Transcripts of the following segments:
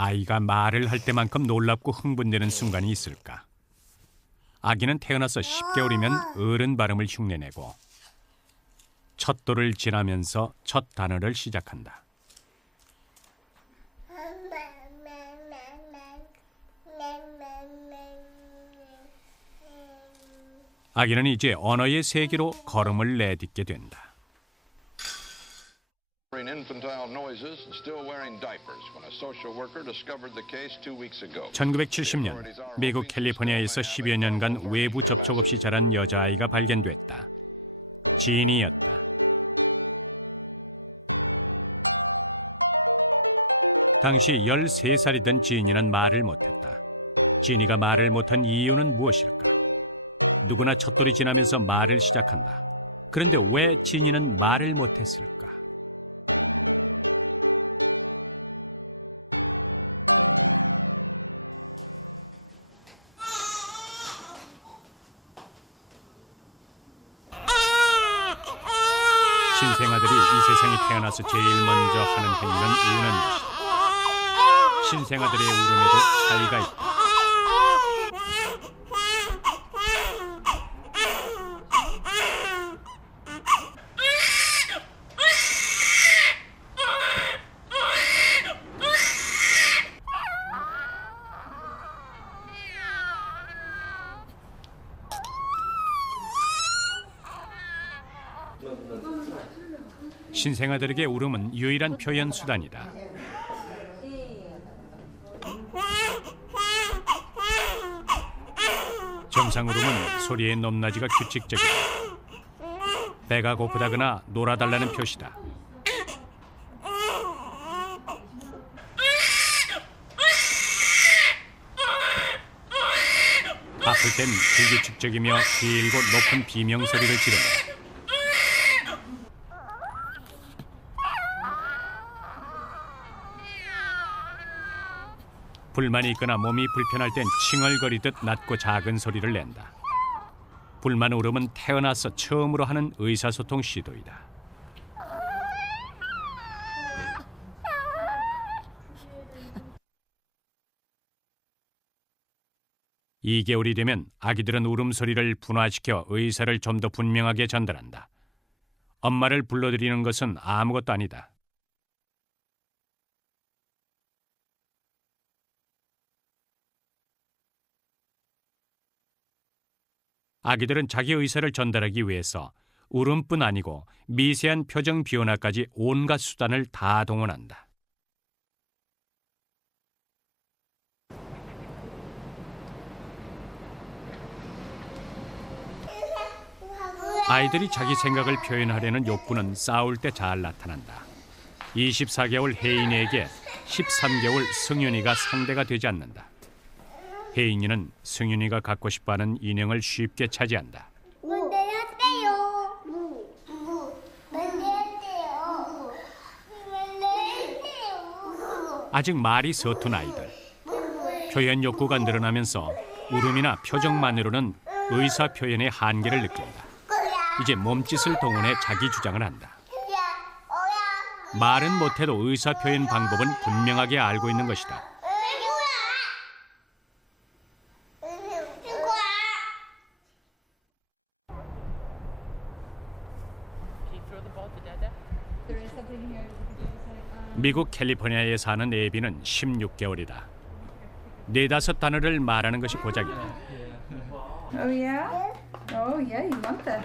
아이가 말을 할 때만큼 놀랍고 흥분되는 순간이 있을까? 아기는 태어나서 10개월이면 어른 발음을 흉내내고 첫 돌을 지나면서 첫 단어를 시작한다. 아기는 이제 언어의 세계로 걸음을 내딛게 된다. 1970년 미국 캘리포니아에서 10여 년간 외부 접촉 없이 자란 여자아이가 발견됐다. 지니였다. 당시 13살이던 지니는 말을 못했다. 지니가 말을 못한 이유는 무엇일까? 누구나 첫돌이 지나면서 말을 시작한다. 그런데 왜 지니는 말을 못했을까? 신생아들이 이 세상에 태어나서 제일 먼저 하는 행위는 우는 것이다. 신생아들의 울음에도 차이가 있다. 신생아들에게 울음은 유일한 표현 수단이다. 정상 울음은 소리의 높낮이가 규칙적이다. 배가 고프다거나 놀아달라는 표시다. 아플 땐 불규칙적이며 길고 높은 비명소리를 지른다. 불만이 있거나 몸이 불편할 땐 칭얼거리듯 낮고 작은 소리를 낸다. 불만 울음은 태어나서 처음으로 하는 의사소통 시도이다. 2개월이 되면 아기들은 울음소리를 분화시켜 의사를 좀 더 분명하게 전달한다. 엄마를 불러들이는 것은 아무것도 아니다. 아기들은 자기 의사를 전달하기 위해서 울음뿐 아니고 미세한 표정 변화까지 온갖 수단을 다 동원한다. 아이들이 자기 생각을 표현하려는 욕구는 싸울 때 잘 나타난다. 24개월 혜인이에게 13개월 승윤이가 상대가 되지 않는다. 혜인이는 승윤이가 갖고 싶어하는 인형을 쉽게 차지한다. 아직 말이 서툰 아이들. 표현 욕구가 늘어나면서 울음이나 표정만으로는 의사 표현의 한계를 느낀다. 이제 몸짓을 동원해 자기 주장을 한다. 말은 못해도 의사 표현 방법은 분명하게 알고 있는 것이다. 미국 캘리포니아에 사는 에비는 16개월이다. 4-5 단어를 말하는 것이 고작이다.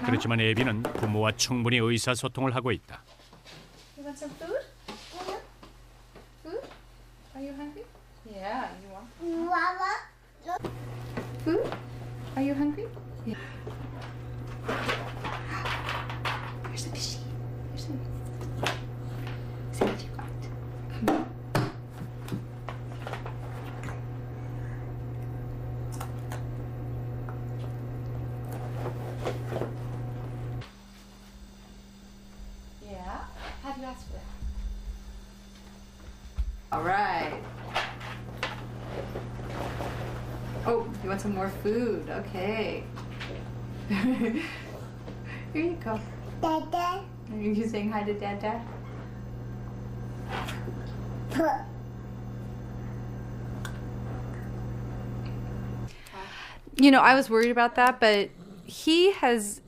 그렇지만 에비는 부모와 충분히 의사소통을 하고 있다. All right. Oh, you want some more food? Okay. Here you go. Dada. Are you saying hi to Dada? You know, I was worried about that, but he has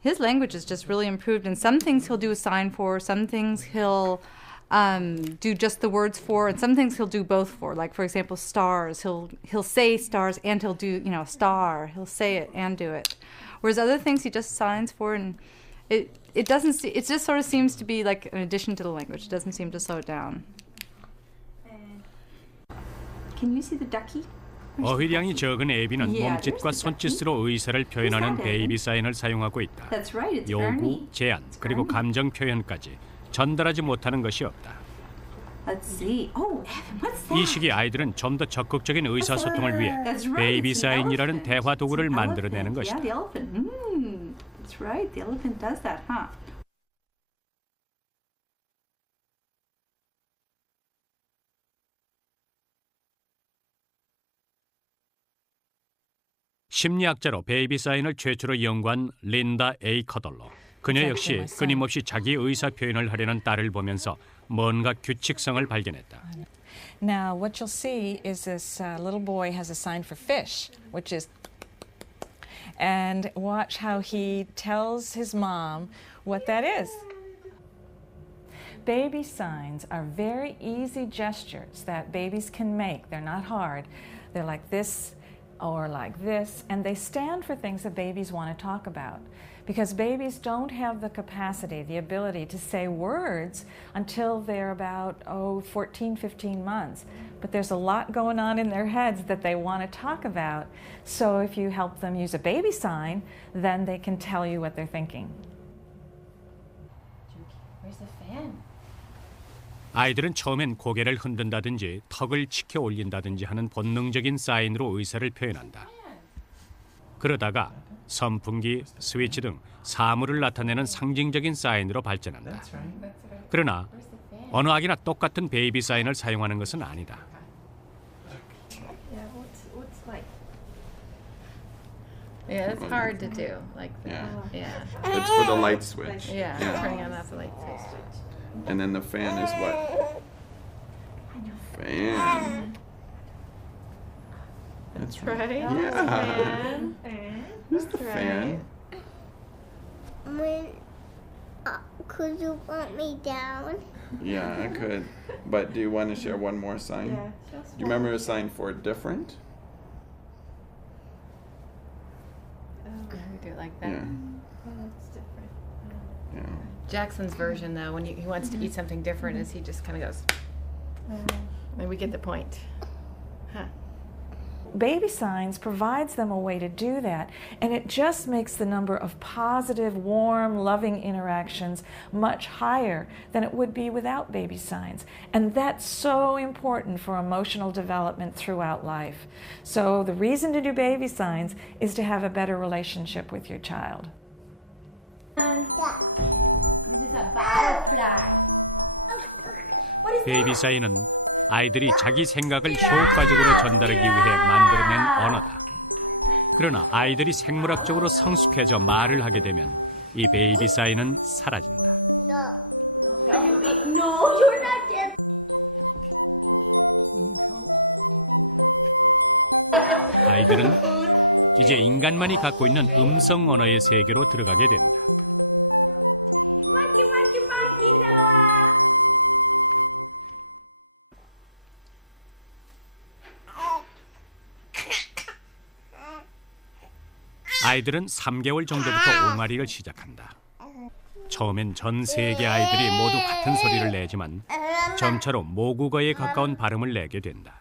his language has just really improved. And some things he'll do a sign for, some things he'll do just the words for, and some things he'll do both for. Like for example, stars. He'll say stars and he'll do star. He'll say it and do it. Whereas other things he just signs for, and it doesn't. It just sort of seems to be like an addition to the language. It doesn't seem to slow it down. Can you see the ducky? 어휘량이 적은 에비는 몸짓과 손짓으로 의사를 표현하는 베이비 사인을 사용하고 있다. That's right. It's 요구, Ernie. 제안, 그리고 감정 표현까지 전달하지 못하는 것이 없다. Let's see. Oh, Evan, what's that? 이 시기 아이들은 좀 더 적극적인 의사소통을 위해 That's right. 베이비 It's the 사인이라는 elephant. 대화 도구를 It's the 만들어내는 elephant. 것이다. Yeah, the elephant. That's right. The elephant does that, huh? 심리학자로 베이비 사인을 최초로 연구한 린다 A 커덜러. 그녀 역시 끊임없이 자기 의사 표현을 하려는 딸을 보면서 뭔가 규칙성을 발견했다. Now, what you'll see is this little boy has a sign for fish, which is, and watch how he tells his mom what that is. Baby signs are very easy gestures that babies can make. They're not hard. They're like this or like this, and they stand for things that babies want to talk about. Because babies don't have the capacity, the ability to say words until they're about 14, 15 months. But there's a lot going on in their heads that they want to talk about. So if you help them use a baby sign, then they can tell you what they're thinking. Where's the fan? 아이들은 처음엔 고개를 흔든다든지 턱을 치켜 올린다든지 하는 본능적인 사인으로 의사를 표현한다. 그러다가 선풍기, 스위치 등 사물을 나타내는 상징적인 사인으로 발전한다. 그러나 어느 아기나 똑같은 베이비 사인을 사용하는 것은 아니다. Yeah, what's like? Yeah, it's hard to do. Like that. Yeah. It's for the light switch. Yeah. Turning on off the light switch. And then the fan is what? Fan. That's right. Yeah. Who's the fan? When, could you put me down? Yeah, I could. But do you want to share one more sign? Yeah. Do you remember a sign for different? Oh, we do it like that. Yeah. Oh, it's different. Yeah. Jackson's version, though, when he wants to eat something different, is he just kind of goes. And we get the point. Huh. Baby signs provides them a way to do that, and it just makes the number of positive, warm, loving interactions much higher than it would be without baby signs. And that's so important for emotional development throughout life. So the reason to do baby signs is to have a better relationship with your child. This is a butterfly. 베이비 사인은 아이들이 자기 생각을 효과적으로 전달하기 위해 만들어낸 언어다. 그러나 아이들이 생물학적으로 성숙해져 말을 하게 되면 이 베이비 사인은 사라진다. No, you're not dead. 아이들은 이제 인간만이 갖고 있는 음성 언어의 세계로 들어가게 된다. Maki 나와. 아이들은 3개월 정도부터 옹알이를 시작한다. 처음엔 전 세계 아이들이 모두 같은 소리를 내지만 점차로 모국어에 가까운 발음을 내게 된다.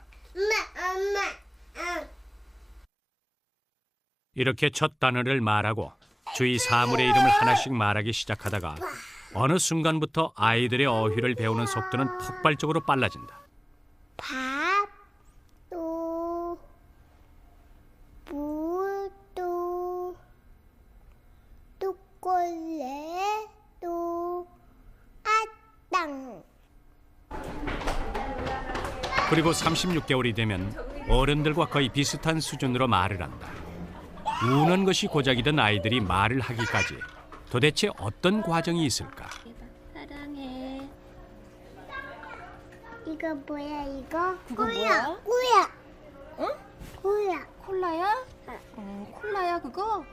이렇게 첫 단어를 말하고 주위 사물의 이름을 하나씩 말하기 시작하다가 어느 순간부터 아이들의 어휘를 배우는 속도는 폭발적으로 빨라진다. 밥, 또, 물, 또, 뚜꼴레, 또, 아땅. 그리고 36개월이 되면 어른들과 거의 비슷한 수준으로 말을 한다. 우는 것이 고작이던 아이들이 말을 하기까지 도대체 어떤 과정이 있을까? 사랑해. 이거 뭐야 이거? 꾸야. 꾸야. 응? 꾸야. 콜라야? 콜라야 그거?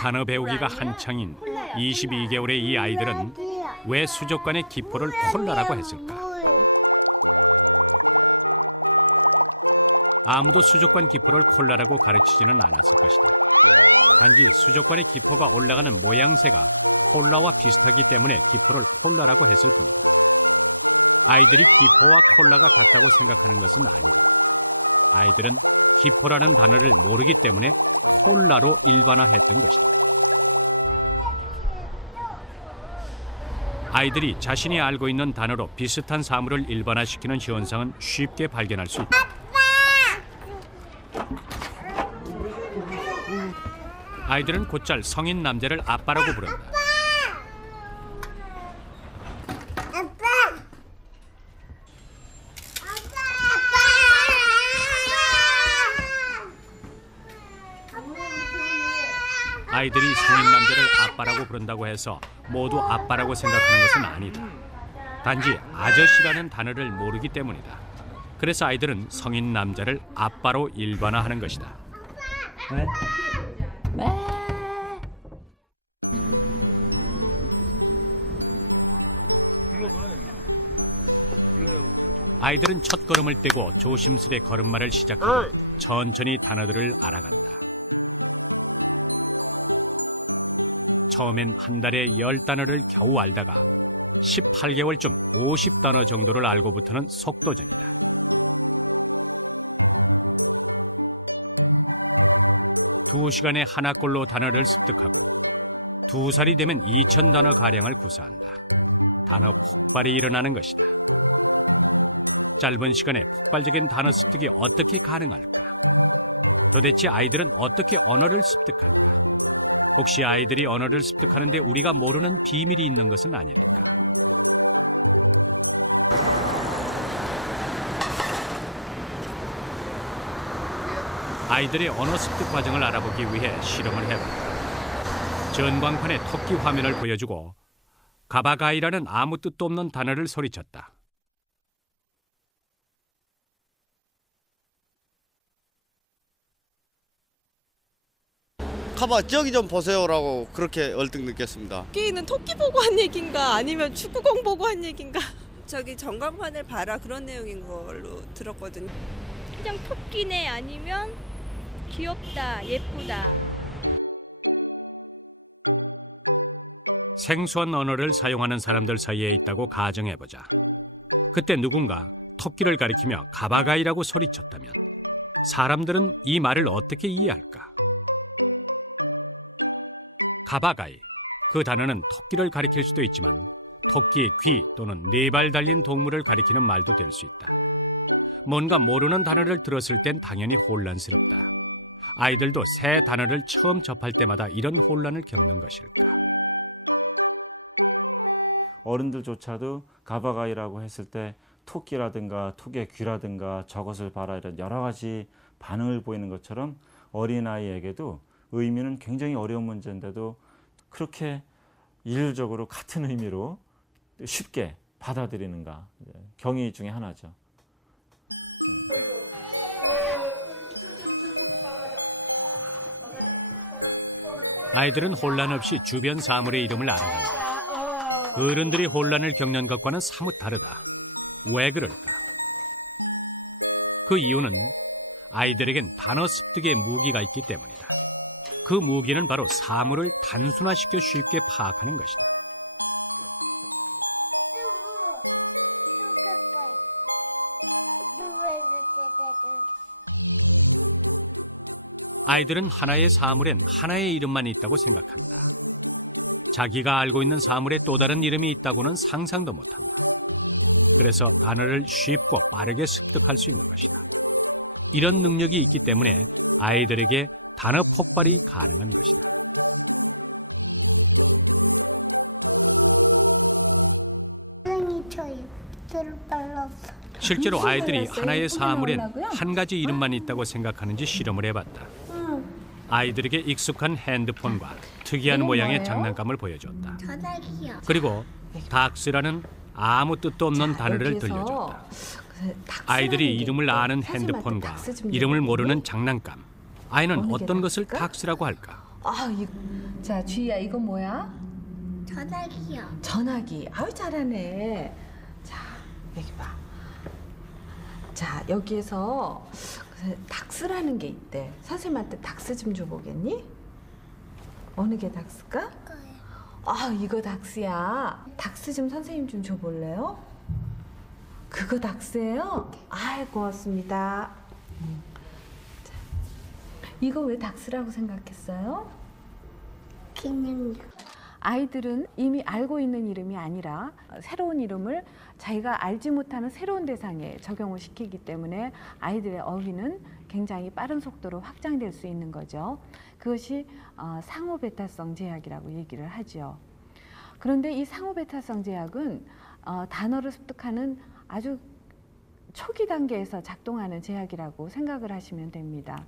단어 배우기가 한창인 22개월의 이 아이들은 왜 수족관의 기포를 콜라라고 했을까? 아무도 수족관 기포를 콜라라고 가르치지는 않았을 것이다. 단지 수족관의 기포가 올라가는 모양새가 콜라와 비슷하기 때문에 기포를 콜라라고 했을 뿐이다. 아이들이 기포와 콜라가 같다고 생각하는 것은 아니다. 아이들은 기포라는 단어를 모르기 때문에 콜라로 일반화했던 것이다. 아이들이 자신이 알고 있는 단어로 비슷한 사물을 일반화시키는 현상은 쉽게 발견할 수 있다. 아이들은 곧잘 성인 남자를 아빠라고 부른다. 아이들이 성인 남자를 아빠라고 부른다고 해서 모두 아빠라고 생각하는 것은 아니다. 단지 아저씨라는 단어를 모르기 때문이다. 그래서 아이들은 성인 남자를 아빠로 일반화하는 것이다. 아이들은 첫 걸음을 떼고 조심스레 걸음마를 시작하고 천천히 단어들을 알아간다. 처음엔 한 달에 10단어를 겨우 알다가 18개월쯤 50단어 정도를 알고부터는 속도전이다. 두 시간에 하나꼴로 단어를 습득하고 2살이 되면 2000단어가량을 구사한다. 단어 폭발이 일어나는 것이다. 짧은 시간에 폭발적인 단어 습득이 어떻게 가능할까? 도대체 아이들은 어떻게 언어를 습득할까? 혹시 아이들이 언어를 습득하는데 우리가 모르는 비밀이 있는 것은 아닐까? 아이들의 언어 습득 과정을 알아보기 위해 실험을 해봤다. 전광판에 토끼 화면을 보여주고 가바가이라는 아무 뜻도 없는 단어를 소리쳤다. 가봐 저기 좀 보세요라고 그렇게 얼뜻 느꼈습니다. 토끼는 토끼 보고 한 얘긴가 아니면 축구공 보고 한 얘긴가? 저기 전광판을 봐라 그런 내용인 걸로 들었거든요. 그냥 토끼네 아니면 귀엽다, 예쁘다. 생소한 언어를 사용하는 사람들 사이에 있다고 가정해보자. 그때 누군가 토끼를 가리키며 가바가이라고 소리쳤다면 사람들은 이 말을 어떻게 이해할까? 가바가이, 그 단어는 토끼를 가리킬 수도 있지만 토끼의 귀 또는 4발 달린 동물을 가리키는 말도 될 수 있다. 뭔가 모르는 단어를 들었을 땐 당연히 혼란스럽다. 아이들도 새 단어를 처음 접할 때마다 이런 혼란을 겪는 것일까? 어른들조차도 가바가이라고 했을 때 토끼라든가 토끼의 귀라든가 저것을 봐라 이런 여러 가지 반응을 보이는 것처럼 어린아이에게도 의미는 굉장히 어려운 문제인데도 그렇게 일률적으로 같은 의미로 쉽게 받아들이는가, 경이 중에 하나죠. 아이들은 혼란 없이 주변 사물의 이름을 알아간다. 어른들이 혼란을 겪는 것과는 사뭇 다르다. 왜 그럴까? 그 이유는 아이들에겐 단어 습득의 무기가 있기 때문이다. 그 무기는 바로 사물을 단순화시켜 쉽게 파악하는 것이다. 아이들은 하나의 사물엔 하나의 이름만 있다고 생각한다. 자기가 알고 있는 사물에 또 다른 이름이 있다고는 상상도 못한다. 그래서 단어를 쉽고 빠르게 습득할 수 있는 것이다. 이런 능력이 있기 때문에 아이들에게 단어 폭발이 가능한 것이다. 실제로 아이들이 하나의 사물엔 한 가지 이름만 있다고 생각하는지 실험을 해봤다. 아이들에게 익숙한 핸드폰과 특이한 모양의 장난감을 보여줬다. 그리고 닥스라는 아무 뜻도 없는 단어를 들려줬다. 아이들이 이름을 아는 핸드폰과 이름을 모르는 장난감. 아이는 어떤 것을 닥스라고 할까? 자, 주희야, 이거 뭐야? 전화기요. 전화기. 아유, 잘하네. 자, 여기 봐. 자, 여기에서 닥스라는 게 있대. 선생님한테 닥스 좀 줘보겠니? 어느 게 닥스일까? 이거 닥스야. 닥스 좀 선생님 좀 줘볼래요? 그거 닥스예요? 아이, 고맙습니다. 자, 이거 왜 닥스라고 생각했어요? 그냥요. 아이들은 이미 알고 있는 이름이 아니라 새로운 이름을 자기가 알지 못하는 새로운 대상에 적용을 시키기 때문에 아이들의 어휘는 굉장히 빠른 속도로 확장될 수 있는 거죠. 그것이 상호배타성 제약이라고 얘기를 하죠. 그런데 이 상호배타성 제약은 단어를 습득하는 아주 초기 단계에서 작동하는 제약이라고 생각을 하시면 됩니다.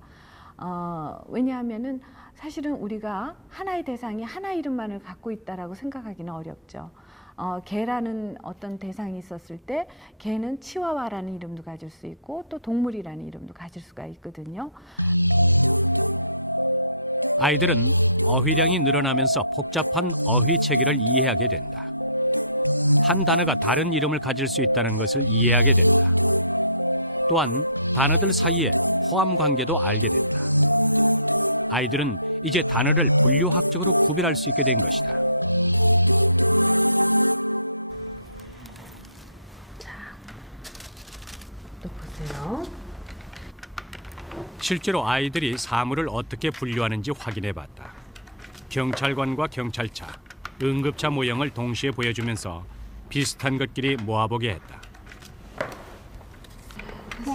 왜냐하면은 사실은 우리가 하나의 대상이 하나 이름만을 갖고 있다라고 생각하기는 어렵죠. 개라는 어떤 대상이 있었을 때 개는 치와와라는 이름도 가질 수 있고 또 동물이라는 이름도 가질 수가 있거든요. 아이들은 어휘량이 늘어나면서 복잡한 어휘 체계를 이해하게 된다. 한 단어가 다른 이름을 가질 수 있다는 것을 이해하게 된다. 또한 단어들 사이에 포함 관계도 알게 된다. 아이들은 이제 단어를 분류학적으로 구별할 수 있게 된 것이다. 자, 또 보세요. 실제로 아이들이 사물을 어떻게 분류하는지 확인해 봤다. 경찰관과 경찰차, 응급차 모형을 동시에 보여주면서 비슷한 것끼리 모아보게 했다.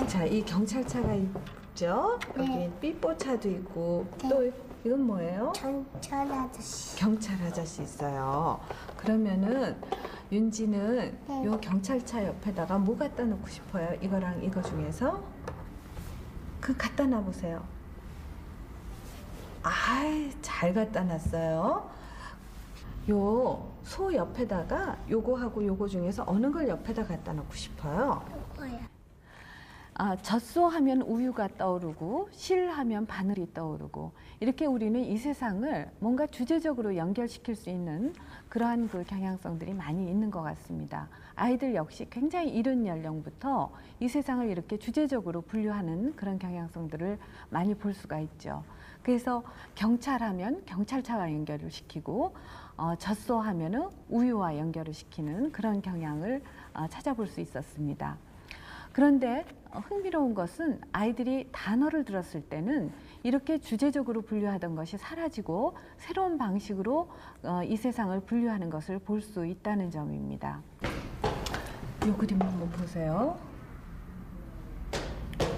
자, 이 경찰차가 있죠? 여기 삐뽀차도 있고 또 이건 뭐예요? 경찰 아저씨. 경찰 아저씨 있어요. 그러면은 윤지는 요 경찰차 옆에다가 뭐 갖다 놓고 싶어요? 이거랑 이거 중에서? 그 갖다 놔보세요. 아이, 잘 갖다 놨어요. 요 소 옆에다가 요거하고 요거 중에서 어느 걸 옆에다 갖다 놓고 싶어요? 뭐야? 젖소 하면 우유가 떠오르고 실 하면 바늘이 떠오르고 이렇게 우리는 이 세상을 뭔가 주제적으로 연결시킬 수 있는 그러한 그 경향성들이 많이 있는 것 같습니다. 아이들 역시 굉장히 이른 연령부터 이 세상을 이렇게 주제적으로 분류하는 그런 경향성들을 많이 볼 수가 있죠. 그래서 경찰하면 경찰차와 연결을 시키고 젖소 하면은 우유와 연결을 시키는 그런 경향을 찾아볼 수 있었습니다. 그런데 흥미로운 것은 아이들이 단어를 들었을 때는 이렇게 주제적으로 분류하던 것이 사라지고 새로운 방식으로 이 세상을 분류하는 것을 볼 수 있다는 점입니다. 이 그림 한번 보세요.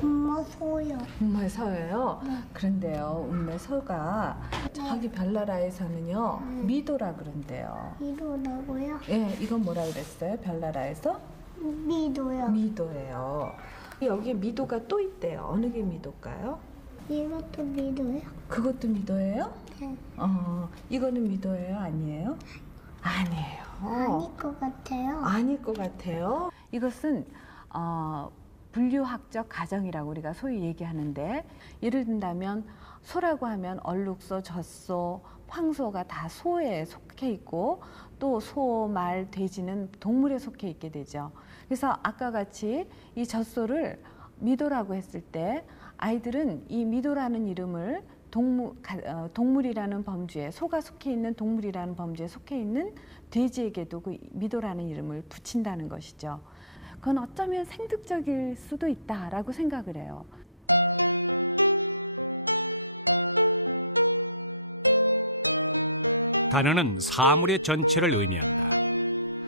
엄마 소요. 정말 서예요. 그런데요, 운매서가 저기 별나라에서는요 미도라 그런데요. 미도라고요? 예, 이건 뭐라 그랬어요? 별나라에서? 미도요. 미도예요. 여기 미도가 또 있대요. 어느 게 미도일까요? 이것도 미도요? 그것도 미도예요? 네. 이거는 미도예요? 아니에요? 아니에요. 아닐 것 같아요. 아닐 것 같아요. 이것은 분류학적 가정이라고 우리가 소위 얘기하는데, 예를 든다면 소라고 하면 얼룩소, 젖소, 황소가 다 소에 속해 있고 또 소, 말, 돼지는 동물에 속해 있게 되죠. 그래서 아까 같이 이 젖소를 미도라고 했을 때 아이들은 이 미도라는 이름을 동물이라는 범주에, 소가 속해 있는 동물이라는 범주에 속해 있는 돼지에게도 그 미도라는 이름을 붙인다는 것이죠. 그건 어쩌면 생득적일 수도 있다라고 생각을 해요. 단어는 사물의 전체를 의미한다.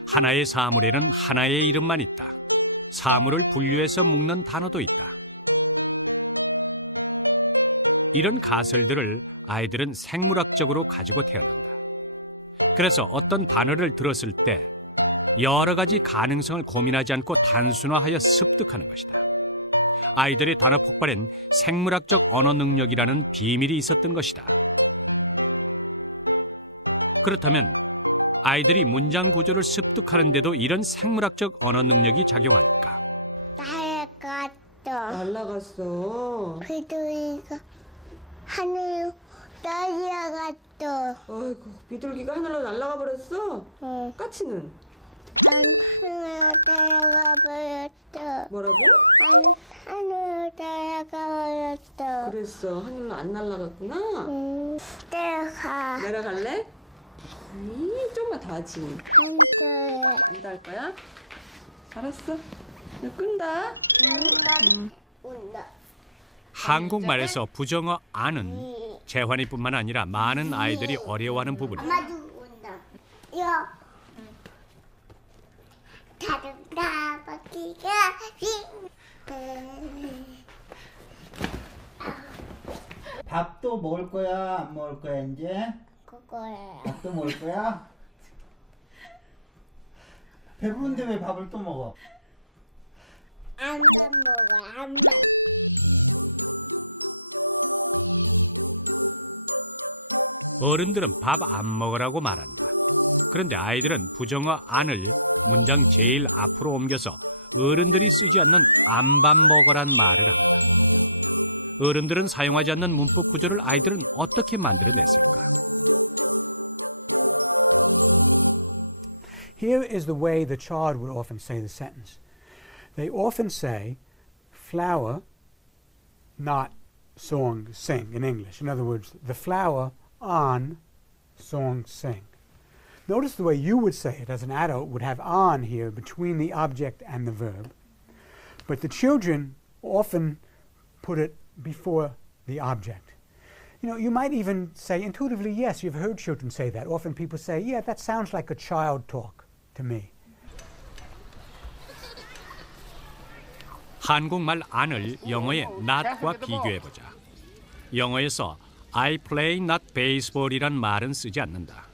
하나의 사물에는 하나의 이름만 있다. 사물을 분류해서 묶는 단어도 있다. 이런 가설들을 아이들은 생물학적으로 가지고 태어난다. 그래서 어떤 단어를 들었을 때 여러 가지 가능성을 고민하지 않고 단순화하여 습득하는 것이다. 아이들의 단어 폭발엔 생물학적 언어 능력이라는 비밀이 있었던 것이다. 그렇다면 아이들이 문장 구조를 습득하는데도 이런 생물학적 언어 능력이 작용할까? 나의 날아갔어. 날라갔어. 비둘기가 하늘로 날아갔어. 아이고, 비둘기가 하늘로 날아가 버렸어? 응. 까치는? 난 하늘로 날아가 버렸어. 뭐라고? 난 하늘로 날아가 버렸어. 그랬어. 하늘로 안 날아갔구나? 내려가. 내려갈래? 좀만 더 하지. 안 돼. 안 닿을 거야? 알았어. 너 끈다. 온다. 한국말에서 부정어 안은 재환이뿐만 아니라 많은 아이들이 어려워하는 부분이다. 엄마도 온다. 여. 다른 나바퀴가 밥도 먹을 거야? 안 먹을 거야 이제? 그거예요. 밥도 먹을 거야? 배부른데 왜 밥을 또 먹어? 안밥 먹어. 안밥. 어른들은 밥 안 먹으라고 말한다. 그런데 아이들은 부정어 안을 문장 제일 앞으로 옮겨서 어른들이 쓰지 않는 안 밥 먹어란 말을 합니다. 어른들은 사용하지 않는 문법 구조를 아이들은 어떻게 만들어냈을까? Here is the way the child would often say the sentence. They often say, flower, not song, sing in English. In other words, the flower on, song, sing. Notice the way you would say it as an adult would have on here between the object and the verb. But the children often put it before the object. You know, you might even say intuitively, yes, you've heard children say that. Often people say, yeah, that sounds like a child talk to me. 한국말 안을 영어의 not과 비교해보자. 영어에서 I play not baseball이란 말은 쓰지 않는다.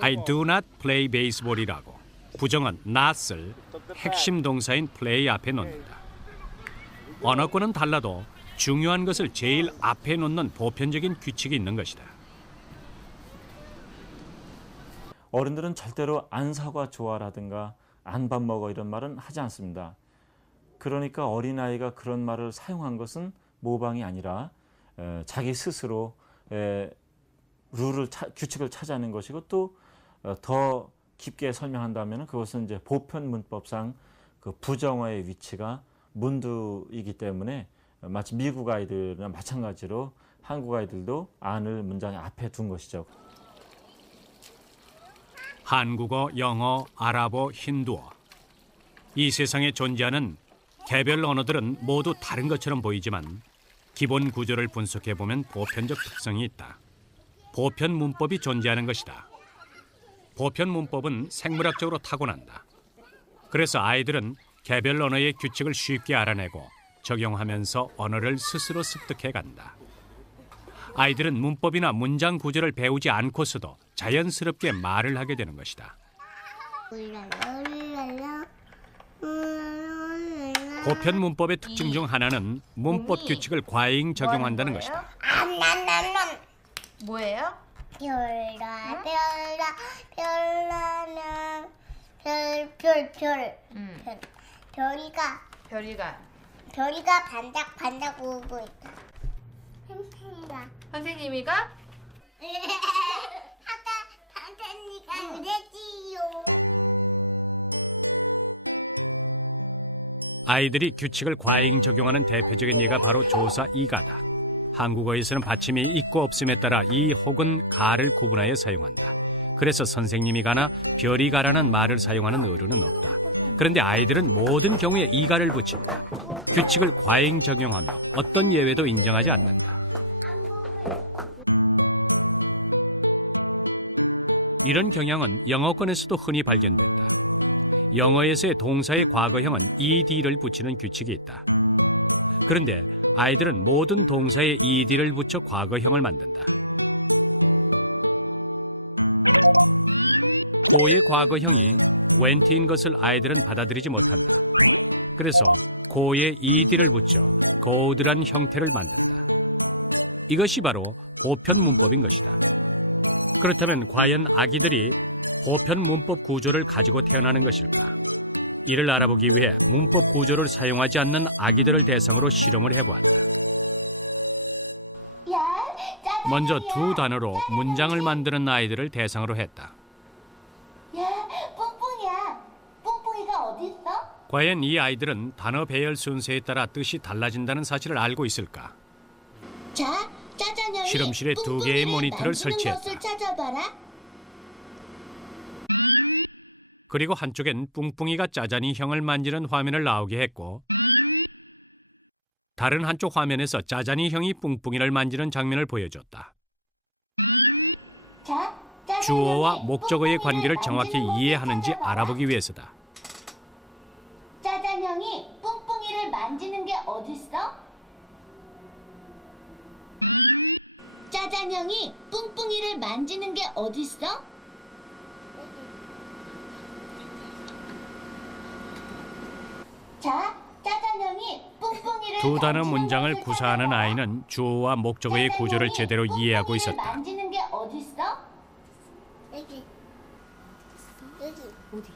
I do not play baseball이라고 부정은 not을 핵심 동사인 play 앞에 놓는다. 언어권은 달라도 중요한 것을 제일 앞에 놓는 보편적인 규칙이 있는 것이다. 어른들은 절대로 안 사과 좋아라든가 안 밥 먹어 이런 말은 하지 않습니다. 그러니까 어린아이가 그런 말을 사용한 것은 모방이 아니라 자기 스스로 규칙을 찾아낸 것이고 또 더 깊게 설명한다면 그것은 이제 보편 문법상 그 부정어의 위치가 문두이기 때문에 마치 미국 아이들이나 마찬가지로 한국 아이들도 안을 문장 앞에 둔 것이죠. 한국어, 영어, 아랍어, 힌두어. 이 세상에 존재하는 개별 언어들은 모두 다른 것처럼 보이지만 기본 구조를 분석해보면 보편적 특성이 있다. 보편 문법이 존재하는 것이다. 보편 문법은 생물학적으로 타고난다. 그래서 아이들은 개별 언어의 규칙을 쉽게 알아내고 적용하면서 언어를 스스로 습득해 간다. 아이들은 문법이나 문장 구조를 배우지 않고서도 자연스럽게 말을 하게 되는 것이다. 보편 문법의 특징 중 하나는 문법 규칙을 과잉 적용한다는 것이다. 뭐예요? 별나 별나 별나는 별 별이가 반짝반짝 울고 있다. 선생님이가? 아까 선생님이가 그랬지요. 아이들이 규칙을 과잉 적용하는 대표적인 예가 바로 조사 이가다. 한국어에서는 받침이 있고 없음에 따라 이 혹은 가를 구분하여 사용한다. 그래서 선생님이 가나 별이 가라는 말을 사용하는 어른은 없다. 그런데 아이들은 모든 경우에 이가를 붙인다. 규칙을 과잉 적용하며 어떤 예외도 인정하지 않는다. 이런 경향은 영어권에서도 흔히 발견된다. 영어에서의 동사의 과거형은 ed를 붙이는 규칙이 있다. 그런데 아이들은 모든 동사에 ed를 붙여 과거형을 만든다. 고의 과거형이 went인 것을 아이들은 받아들이지 못한다. 그래서 고에 ed를 붙여 go'd란 형태를 만든다. 이것이 바로 보편 문법인 것이다. 그렇다면 과연 아기들이 보편 문법 구조를 가지고 태어나는 것일까? 이를 알아보기 위해 문법 구조를 사용하지 않는 아기들을 대상으로 실험을 해보았다. 먼저 두 단어로 문장을 만드는 아이들을 대상으로 했다. 야, 뿡뿡이야. 뿡뿡이가 어디 있어? 과연 이 아이들은 단어 배열 순서에 따라 뜻이 달라진다는 사실을 알고 있을까? 자, 짜잔형이 실험실에 두 개의 모니터를 만지는 설치했다. 것을 찾아봐라. 그리고 한쪽엔 뿡뿡이가 짜잔이 형을 만지는 화면을 나오게 했고, 다른 한쪽 화면에서 짜잔이 형이 뿡뿡이를 만지는 장면을 보여줬다. 자, 주어와 짜잔형이 목적어의 뿡뿡이를 관계를 정확히 만지는 것을 이해하는지 찾아봐라. 알아보기 위해서다. 짜잔형이 뿡뿡이를 만지는 게 어딨어? 짜잔형이 뿡뿡이를 만지는 게 어딨어? 자, 짜잔형이 뿡뿡이를 두 단어 만지는 문장을 것을 구사하는 찾아봐라. 아이는 주어와 목적어의 구조를 짜잔형이 제대로 이해하고 뿡뿡이를 있었다. 만지는 게 어딨어? 여기. 어디?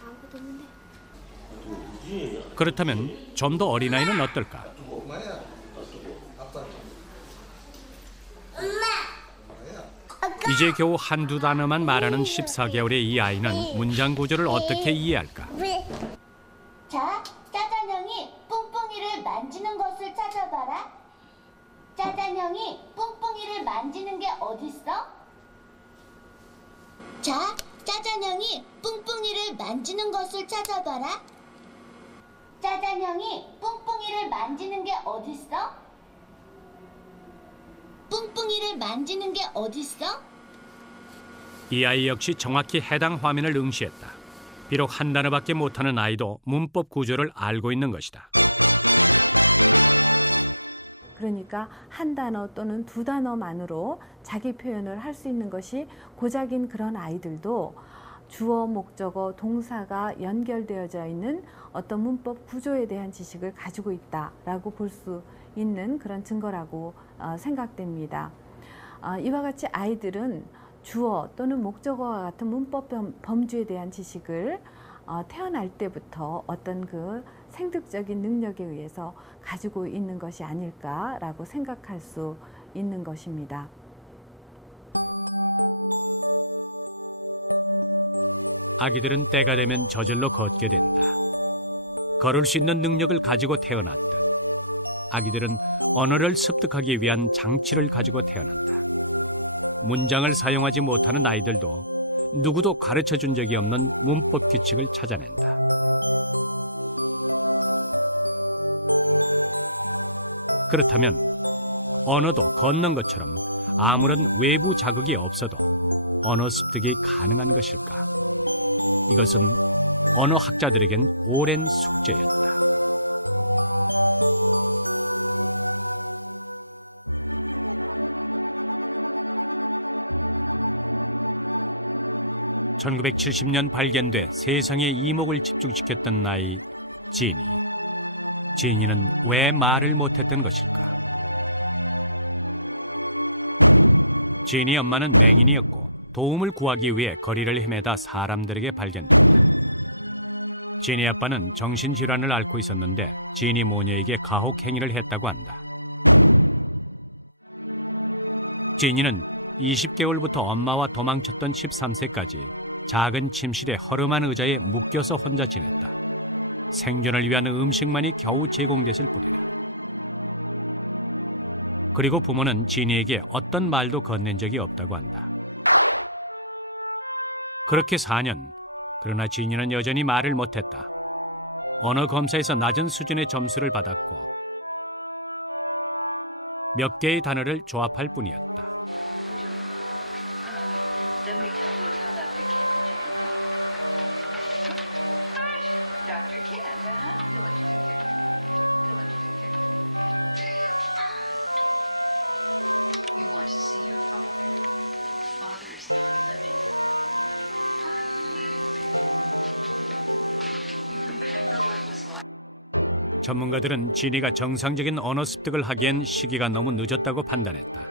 아무것도 없는데. 그렇다면 좀 더 어린아이는 어떨까? 이제 겨우 한두 단어만 말하는 14개월의 이 아이는 문장 구조를 어떻게 이해할까? 자, 짜잔형이 뿡뿡이를 만지는 것을 찾아봐라. 짜잔형이 뿡뿡이를 만지는 게 어딨어? 자, 짜잔형이 뿡뿡이를 만지는 것을 찾아봐라. 짜잔형이 뿡뿡이를 만지는 게 어딨어? 뿡뿡이를 만지는 게 어딨어? 이 아이 역시 정확히 해당 화면을 응시했다. 비록 한 단어밖에 못하는 아이도 문법 구조를 알고 있는 것이다. 그러니까 한 단어 또는 두 단어만으로 자기 표현을 할 수 있는 것이 고작인 그런 아이들도 주어, 목적어, 동사가 연결되어져 있는 어떤 문법 구조에 대한 지식을 가지고 있다라고 볼 수 있는 그런 증거라고 생각됩니다. 이와 같이 아이들은 주어 또는 목적어와 같은 문법 범주에 대한 지식을 태어날 때부터 어떤 그 생득적인 능력에 의해서 가지고 있는 것이 아닐까라고 생각할 수 있는 것입니다. 아기들은 때가 되면 저절로 걷게 된다. 걸을 수 있는 능력을 가지고 태어났듯 아기들은 언어를 습득하기 위한 장치를 가지고 태어난다. 문장을 사용하지 못하는 아이들도 누구도 가르쳐준 적이 없는 문법 규칙을 찾아낸다. 그렇다면 언어도 걷는 것처럼 아무런 외부 자극이 없어도 언어 습득이 가능한 것일까? 이것은 언어학자들에겐 오랜 숙제였다. (1970년) 발견돼 세상의 이목을 집중시켰던 나이 지니. 지니는 왜 말을 못했던 것일까? 지니 엄마는 맹인이었고 도움을 구하기 위해 거리를 헤매다 사람들에게 발견됐다. 지니 아빠는 정신질환을 앓고 있었는데 지니 모녀에게 가혹행위를 했다고 한다. 지니는 20개월부터 엄마와 도망쳤던 13세까지 작은 침실에 허름한 의자에 묶여서 혼자 지냈다. 생존을 위한 음식만이 겨우 제공됐을 뿐이다. 그리고 부모는 지니에게 어떤 말도 건넨 적이 없다고 한다. 그렇게 4년, 그러나 지니는 여전히 말을 못했다. 언어 검사에서 낮은 수준의 점수를 받았고 몇 개의 단어를 조합할 뿐이었다. You want to see your father? Father is not living. You remember what it was like? 전문가들은 지니가 정상적인 언어 습득을 하기엔 시기가 너무 늦었다고 판단했다.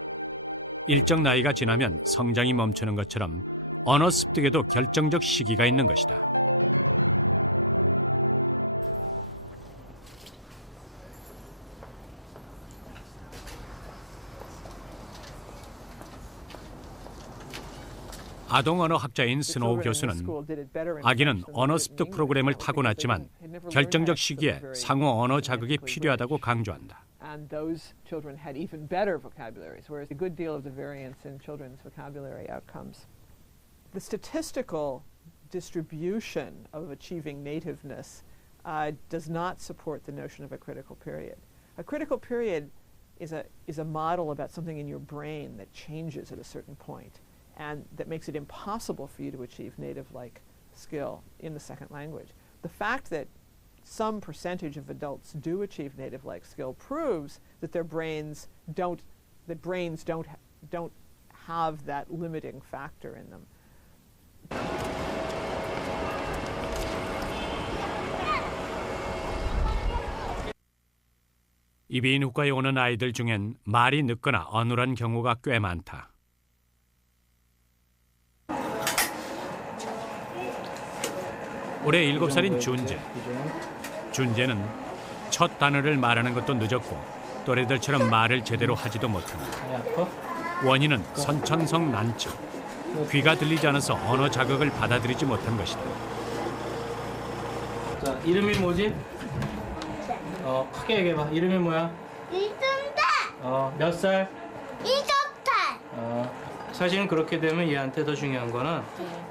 일정 나이가 지나면 성장이 멈추는 것처럼 언어 습득에도 결정적 시기가 있는 것이다. 아동 언어학자인 스노우 교수는 아기는 언어 습득 프로그램을 타고났지만 결정적 시기에 상호 언어 자극이 필요하다고 강조한다. And those children had even better vocabularies, whereas a good deal of the variance in children's vocabulary outcomes. The statistical distribution of achieving nativeness does not support the notion of a critical period. A critical period is a model about something in your brain that changes at a certain point and that makes it impossible for you to achieve native-like skill in the second language. The fact that some percentage of adults do achieve native-like skill proves that their brains don't have that limiting factor in them. 이비인후과에 오는 아이들 중엔 말이 늦거나 어눌한 경우가 꽤 많다. 올해 7살인 준재. 준재는 첫 단어를 말하는 것도 늦었고 또래들처럼 말을 제대로 하지도 못한다. 원인은 선천성 난청. 귀가 들리지 않아서 언어 자극을 받아들이지 못한 것이다. 자, 이름이 뭐지? 크게 얘기해봐. 이름이 뭐야? 이준태. 몇 살? 7살. 사실은 그렇게 되면 얘한테 더 중요한 거는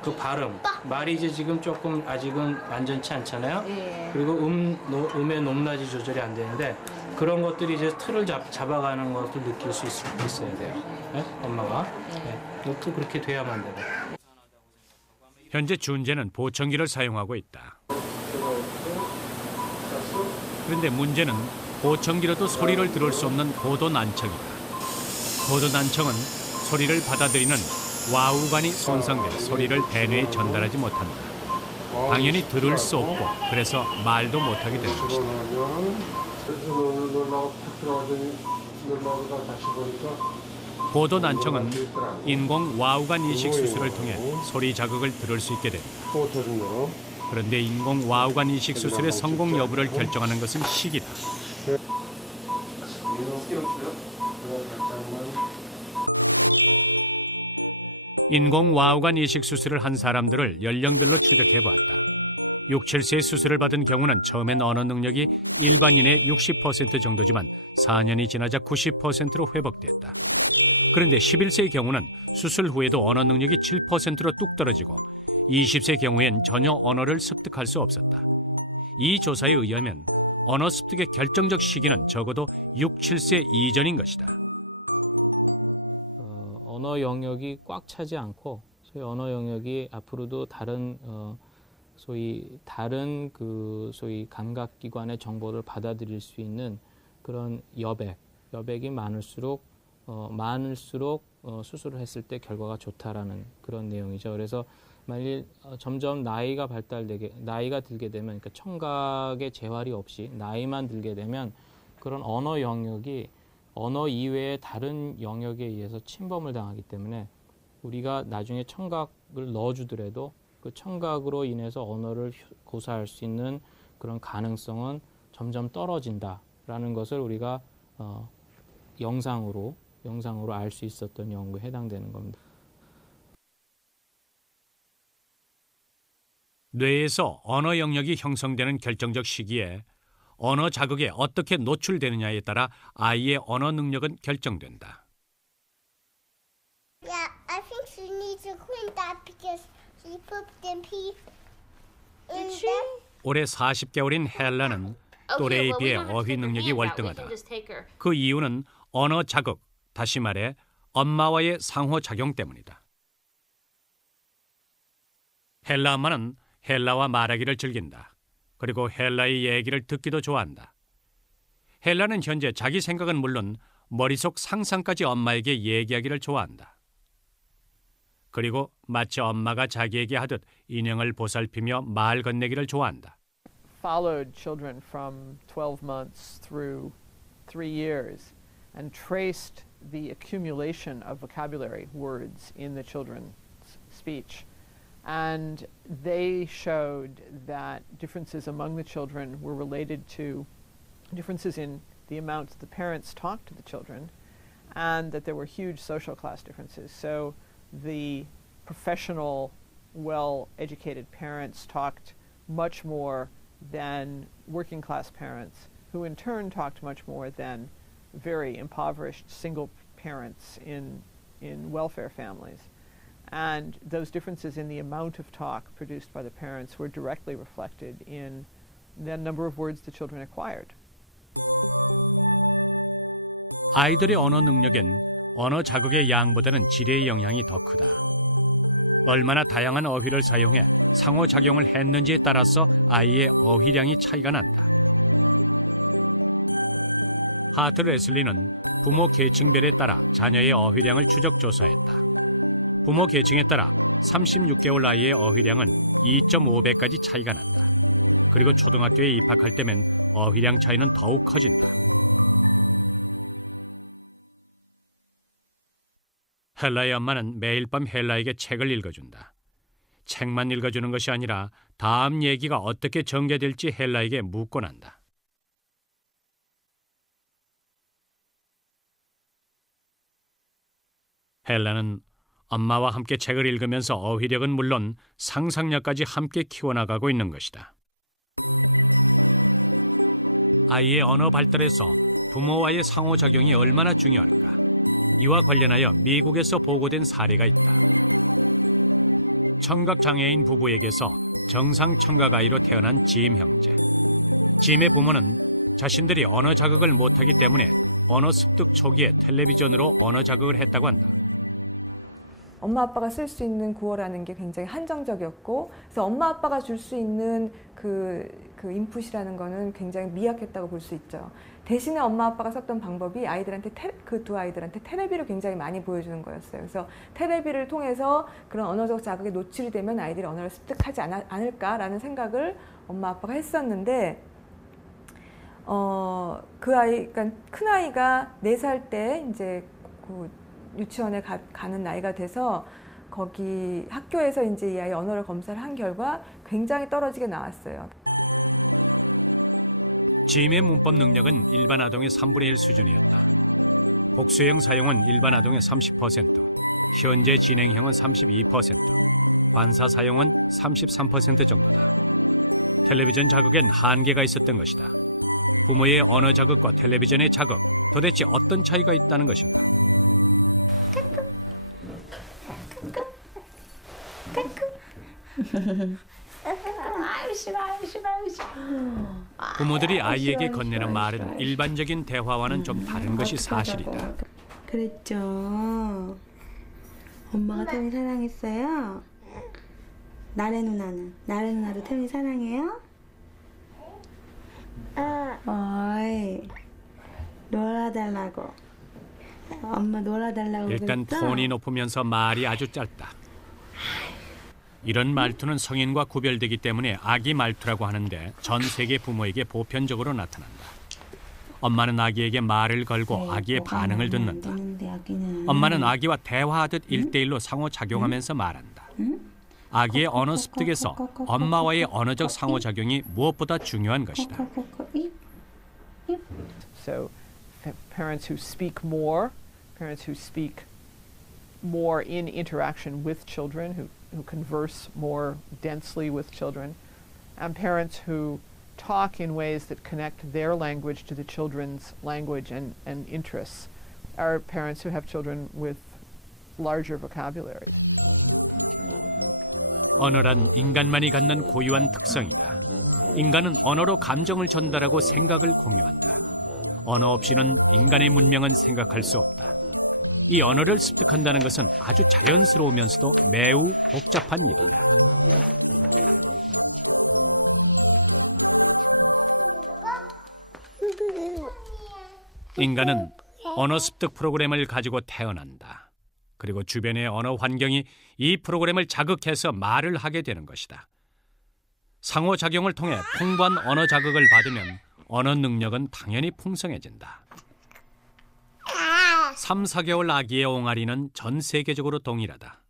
그 발음. 말이 이제 지금 조금 아직은 완전치 않잖아요. 그리고 음의 높낮이 조절이 안 되는데 그런 것들이 이제 틀을 잡아가는 것도 느낄 수 있어야 돼요. 네? 엄마가. 네. 또 그렇게 돼야만 돼요. 현재 준재는 보청기를 사용하고 있다. 그런데 문제는 보청기로도 소리를 들을 수 없는 고도 난청이다. 고도 난청은 소리를 받아들이는 와우관이 손상돼 소리를 대뇌에 전달하지 못한다. 당연히 들을 수 없고 그래서 말도 못하게 되는 것이다. 고도 난청은 인공 와우관 이식 수술을 통해 소리 자극을 들을 수 있게 된다. 그런데 인공 와우관 이식 수술의 성공 여부를 결정하는 것은 시기다. 인공 와우관 이식 수술을 한 사람들을 연령별로 추적해 보았다. 6, 7세 수술을 받은 경우는 처음엔 언어 능력이 일반인의 60% 정도지만 4년이 지나자 90%로 회복됐다. 그런데 11세의 경우는 수술 후에도 언어 능력이 7%로 뚝 떨어지고 20세 경우엔 전혀 언어를 습득할 수 없었다. 이 조사에 의하면 언어 습득의 결정적 시기는 적어도 6, 7세 이전인 것이다. 언어 영역이 꽉 차지 않고 소위 언어 영역이 앞으로도 다른 소위 감각기관의 정보를 받아들일 수 있는 그런 여백이 많을수록 수술을 했을 때 결과가 좋다라는 그런 내용이죠. 그래서 만일 점점 나이가 들게 되면, 그러니까 청각의 재활이 없이 나이만 들게 되면 그런 언어 영역이 언어 이외의 다른 영역에 의해서 침범을 당하기 때문에 우리가 나중에 청각을 넣어주더라도 그 청각으로 인해서 언어를 고사할 수 있는 그런 가능성은 점점 떨어진다라는 것을 우리가 영상으로 알 수 있었던 연구에 해당되는 겁니다. 뇌에서 언어 영역이 형성되는 결정적 시기에 언어 자극에 어떻게 노출되느냐에 따라 아이의 언어 능력은 결정된다. Yeah, I think she needs to clean that because she pooped and peed. Did she? 올해 40개월인 헬라는 또래에 비해 어휘 능력이 월등하다. 그 이유는 언어 자극, 다시 말해 엄마와의 상호작용 때문이다. 헬라 엄마는 헬라와 말하기를 즐긴다. 그리고 헬라의 얘기를 듣기도 좋아한다. 헬라는 현재 자기 생각은 물론 머릿속 상상까지 엄마에게 얘기하기를 좋아한다. 그리고 마치 엄마가 자기에게 하듯 인형을 보살피며 말 건네기를 좋아한다. Followed children from 12 months through 3 years and traced the accumulation of vocabulary words in the children's speech. And they showed that differences among the children were related to differences in the amount the parents talked to the children, and that there were huge social class differences. So the professional, well-educated parents talked much more than working class parents, who in turn talked much more than very impoverished single parents in welfare families. And those differences in the amount of talk produced by the parents were directly reflected in the number of words the children acquired. 아이들의 언어 능력엔 언어 자극의 양보다는 질의 영향이 더 크다. 얼마나 다양한 어휘를 사용해 상호작용을 했는지에 따라서 아이의 어휘량이 차이가 난다. 하트 레슬리는 부모 계층별에 따라 자녀의 어휘량을 추적 조사했다. 부모 계층에 따라 36개월 아이의 어휘량은 2.5배까지 차이가 난다. 그리고 초등학교에 입학할 때면 어휘량 차이는 더욱 커진다. 헬라의 엄마는 매일 밤 헬라에게 책을 읽어준다. 책만 읽어주는 것이 아니라 다음 얘기가 어떻게 전개될지 헬라에게 묻곤 한다. 헬라는 엄마와 함께 책을 읽으면서 어휘력은 물론 상상력까지 함께 키워나가고 있는 것이다. 아이의 언어 발달에서 부모와의 상호작용이 얼마나 중요할까? 이와 관련하여 미국에서 보고된 사례가 있다. 청각장애인 부부에게서 정상 청각아이로 태어난 짐 형제. 짐의 부모는 자신들이 언어 자극을 못하기 때문에 언어 습득 초기에 텔레비전으로 언어 자극을 했다고 한다. 엄마 아빠가 쓸 수 있는 구어라는 게 굉장히 한정적이었고, 그래서 엄마 아빠가 줄 수 있는 그 인풋이라는 거는 굉장히 미약했다고 볼 수 있죠. 대신에 엄마 아빠가 썼던 방법이 아이들한테 그 두 아이들한테 테레비를 굉장히 많이 보여주는 거였어요. 그래서 테레비를 통해서 그런 언어적 자극에 노출이 되면 아이들이 언어를 습득하지 않을까라는 생각을 엄마 아빠가 했었는데, 그 아이, 그러니까 큰 아이가 4살 때 이제 그 유치원에 가는 나이가 돼서 거기 학교에서 이제 이 아이 언어를 검사를 한 결과 굉장히 떨어지게 나왔어요. 짐의 문법 능력은 일반 아동의 3분의 1 수준이었다. 복수형 사용은 일반 아동의 30%, 현재 진행형은 32%, 관사 사용은 33% 정도다. 텔레비전 자극엔 한계가 있었던 것이다. 부모의 언어 자극과 텔레비전의 자극, 도대체 어떤 차이가 있다는 것인가? 부모들이 아이에게 건네는 말은 일반적인 대화와는 좀 다른 것이 사실이다. 그랬죠. 엄마가 태민이 사랑했어요. 나래 누나도 태민이 사랑해요? 어이, 놀아달라고. 엄마 놀아달라고. 일단 그랬어? 톤이 높으면서 말이 아주 짧다. 이런 말투는 성인과 구별되기 때문에 아기 말투라고 하는데 전 세계 부모에게 보편적으로 나타난다. 엄마는 아기에게 말을 걸고 아기의 반응을 듣는다. 엄마는 아기와 대화하듯 1대1로 상호작용하면서 말한다. 아기의 언어 습득에서 엄마와의 언어적 상호작용이 무엇보다 중요한 것이다. So parents who speak more in interaction with children, who converse more densely with children, and parents who talk in ways that connect their language to the children's language and interests are parents who have children with larger vocabularies. 언어란 인간만이 갖는 고유한 특성이다. 인간은 언어로 감정을 전달하고 생각을 공유한다. 언어 없이는 인간의 문명은 생각할 수 없다. 이 언어를 습득한다는 것은 아주 자연스러우면서도 매우 복잡한 일이다. 인간은 언어 습득 프로그램을 가지고 태어난다. 그리고 주변의 언어 환경이 이 프로그램을 자극해서 말을 하게 되는 것이다. 상호작용을 통해 풍부한 언어 자극을 받으면 언어 능력은 당연히 풍성해진다. 3, 4개월 아기의 옹알이는 전 세계적으로 동일하다.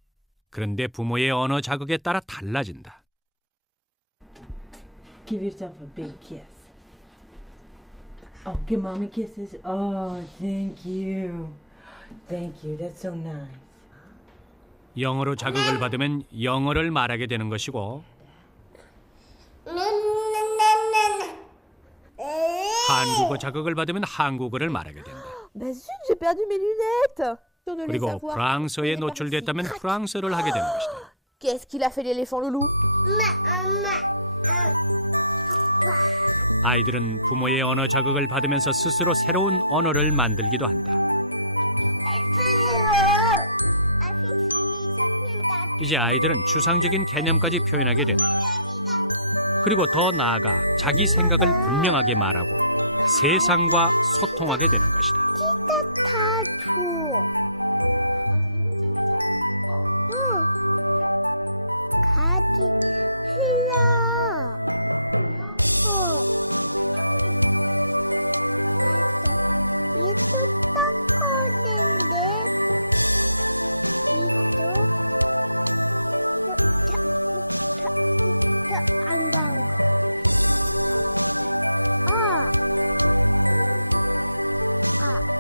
그런데 부모의 언어 자극에 따라 달라진다. Give yourself a big kiss. Oh, give mommy kisses. Oh, thank you. Thank you. That's so nice. 영어로 자극을 받으면 영어를 말하게 되는 것이고 한국어 자극을 받으면 한국어를 말하게 된다. 그리고 프랑스어에 노출됐다면 프랑스어를 하게 되는 것이다. Qu'est-ce qu'il a fait l'éléphant loulou? 아이들은 부모의 언어 자극을 받으면서 스스로 새로운 언어를 만들기도 한다. 이제 아이들은 추상적인 개념까지 표현하게 된다. 그리고 더 나아가 자기 생각을 분명하게 말하고 세상과 소통하게 되는 것이다. 응. 가지 흘러. 이또 닦았는데 이또 안 나온 거. 아.